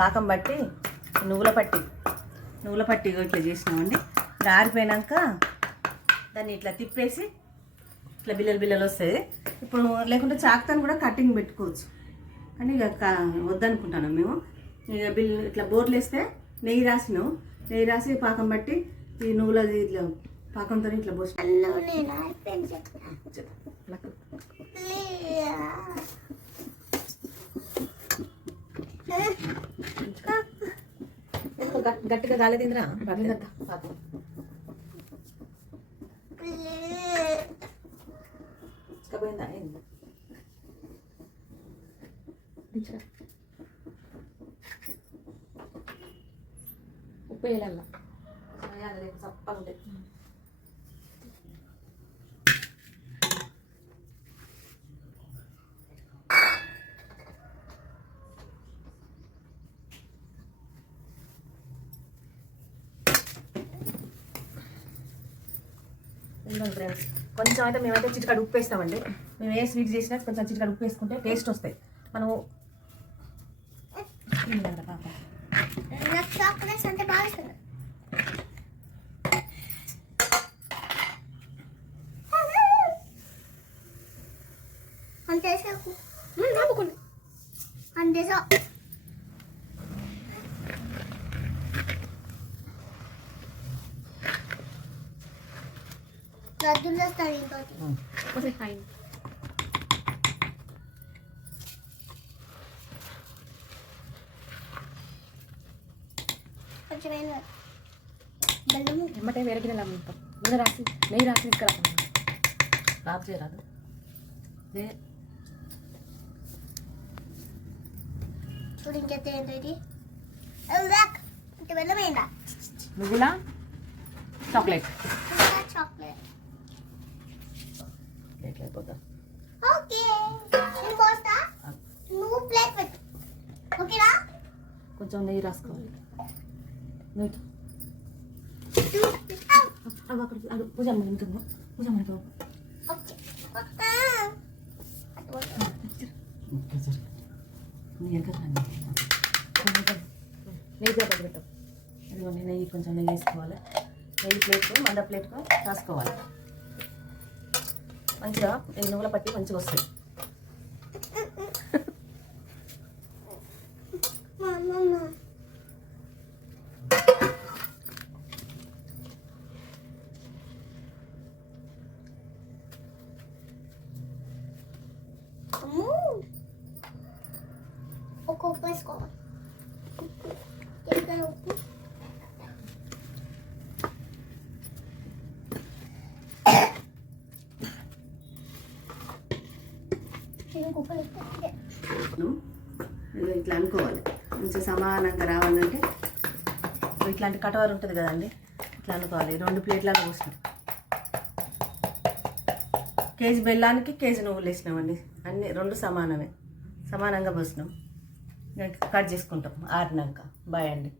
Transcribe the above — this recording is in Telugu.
పాకం బట్టి నువ్వుల పట్టి ఇట్లా చేసినామండి. ఇంకా ఆరిపోయినాక దాన్ని ఇట్లా తిప్పేసి ఇట్లా బిల్లలు వస్తాయి. ఇప్పుడు లేకుంటే చాకుతాను కూడా కటింగ్ పెట్టుకోవచ్చు, కానీ ఇక వద్దనుకుంటున్నాం మేము. ఇక ఇట్లా బోర్లు వేస్తే నెయ్యి రాసి పాకం బట్టి ఈ నువ్వులది ఇట్లా పాకంతో ఇట్లా పోసి గట్టిగా కాలేదిందిరా పర్లేదట పాపం. పోయిందా ఉప్పు వేయాలన్నా చప్పగా ఉంటుంది. ఫ్రెండ్స్ కొంచెం అయితే మేమైతే చిటికాడు ఉప్పు వేస్తామండి. మేము ఏ స్వీట్ చేసినా కొంచెం చిటికాడు ఉప్పు వేసుకుంటే టేస్ట్ వస్తాయి. మనము ఎమ్మటే వేరే గిన్నె నూనె రాసి నెయ్యి రాసి తీసుకురాకుండా రాదు చేయరాదు. నువ్వుల చాక్లెట్ అయిపోతా. కొంచెం నెయ్యి రాసుకోవాలి. పూజ నెయ్యి కొంచెం నెయ్యి వేసుకోవాలి. నెయ్యి ప్లేట్కు మంద ప్లేట్కు రాసుకోవాలి. మంచిగా ఈ నువ్వుల పట్టి మంచిగా వస్తాయి. ఒక ఉప్పు వేసుకోవాలి. ఇట్లా అనుకోవాలి. మంచిగా సమానంగా రావాలంటే ఇట్లాంటి కటవర్ ఉంటుంది కదండి, ఇట్లా అనుకోవాలి. 2 ప్లేట్లలో పోసినాం. కేజీ బెల్లానికి కేజీ నువ్వులు వేసినామండి. అన్నీ 2 సమానంగా పోసినాం. కట్ చేసుకుంటాం ఆరినాక. బాయ్ అండి.